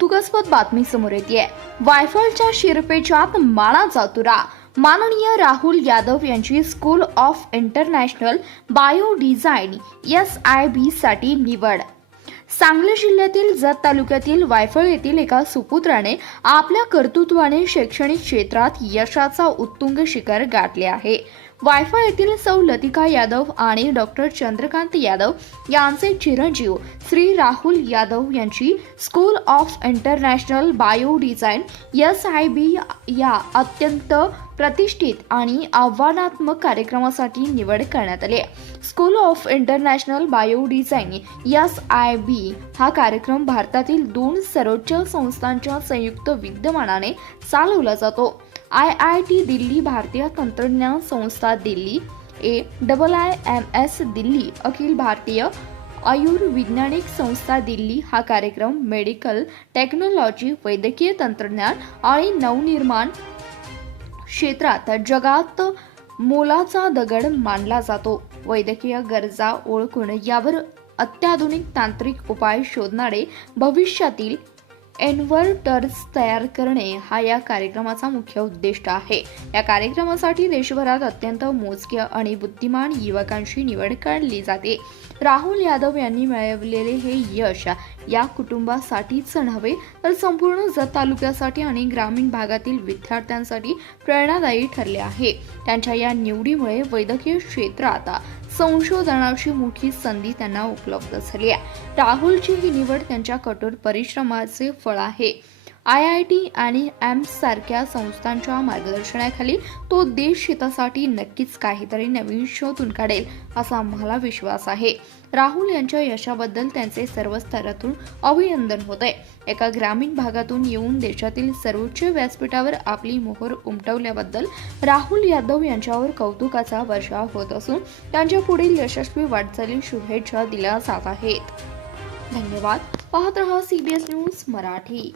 कौतुकास्पद बातमी समोर येते। वायफळच्या शिरपेचात मानाचा तुरा। माननीय राहुल यादव यांची school of international bio design SIB साठी निवड। सांगली जिल्ह्यातील जत तालुक्यातील वायफळ येथील एका सुपुत्राने आपल्या कर्तृत्वाने शैक्षणिक क्षेत्रात यशाचा उत्तुंग शिखर गाठले आहे। वायफळ येथील सौ लतिका यादव आणि डॉक्टर चंद्रकांत यादव यांचे चिरंजीव श्री राहुल यादव यांची school of international bio design SIB या अत्यंत प्रतिष्ठित आणि आव्हानात्मक कार्यक्रमासाठी निवड करण्यात आली। School of international bio design SIB हा कार्यक्रम भारतातील 2 सर्वोच्च संस्थांच्या संयुक्त विद्यमानाने चालवला जातो। IIT दिल्ली, भारतीय तंत्रज्ञान संस्था दिल्ली, AIIMS दिल्ली, अखिल भारतीय आयुर्विज्ञानिक संस्था दिल्ली हा कार्यक्रम मेडिकल टेक्नॉलॉजी, वैद्यकीय तंत्रज्ञान आणि नवनिर्माण क्षेत्रात जगात मोलाचा दगड मानला जातो। वैद्यकीय गरजा ओळखून यावर अत्याधुनिक तांत्रिक उपाय शोधणारे भविष्यातील इन्व्हर्टर्स तयार करणे हा या कार्यक्रमाचा मुख्य उद्दिष्ट आहे। या कार्यक्रमासाठी देशभरात अत्यंत मोजक्या आणि बुद्धिमान युवकांची निवड केली जाते। राहुल यादव यांनी मिळवलेले हे यश या कुटुंबासाठीच नव्हे तर संपूर्ण जत तालुक्यासाठी आणि ग्रामीण भागातील विद्यार्थ्यांसाठी प्रेरणादायी ठरले आहे। त्यांच्या या निवडीमुळे वैद्यकीय क्षेत्रात संशोधनाची मोठी संधी त्यांना उपलब्ध झाली आहे। राहुलची ही निवड त्यांच्या कठोर परिश्रमाचे फळ आहे। IIT आणि AIIMS सारख्या संस्थांच्या मार्गदर्शनाखाली तो देश हितासाठी नक्कीच काहीतरी नवीन शोधून काढेल असा आम्हाला विश्वास आहे। राहुल यांच्या यशाबद्दल त्यांचे सर्व स्तरातून अभिनंदन होते। एका ग्रामीण भागातून येऊन देशातील सर्वोच्च व्यासपीठावर आपली मोहर उमटवल्याबद्दल राहुल यादव यांच्यावर कौतुकाचा वर्षाव होत असून त्यांच्या पुढील यशस्वी वाटचाली शुभेच्छा दिल्या जात आहेत। धन्यवाद। पाहत रहा CBS न्यूज मराठी।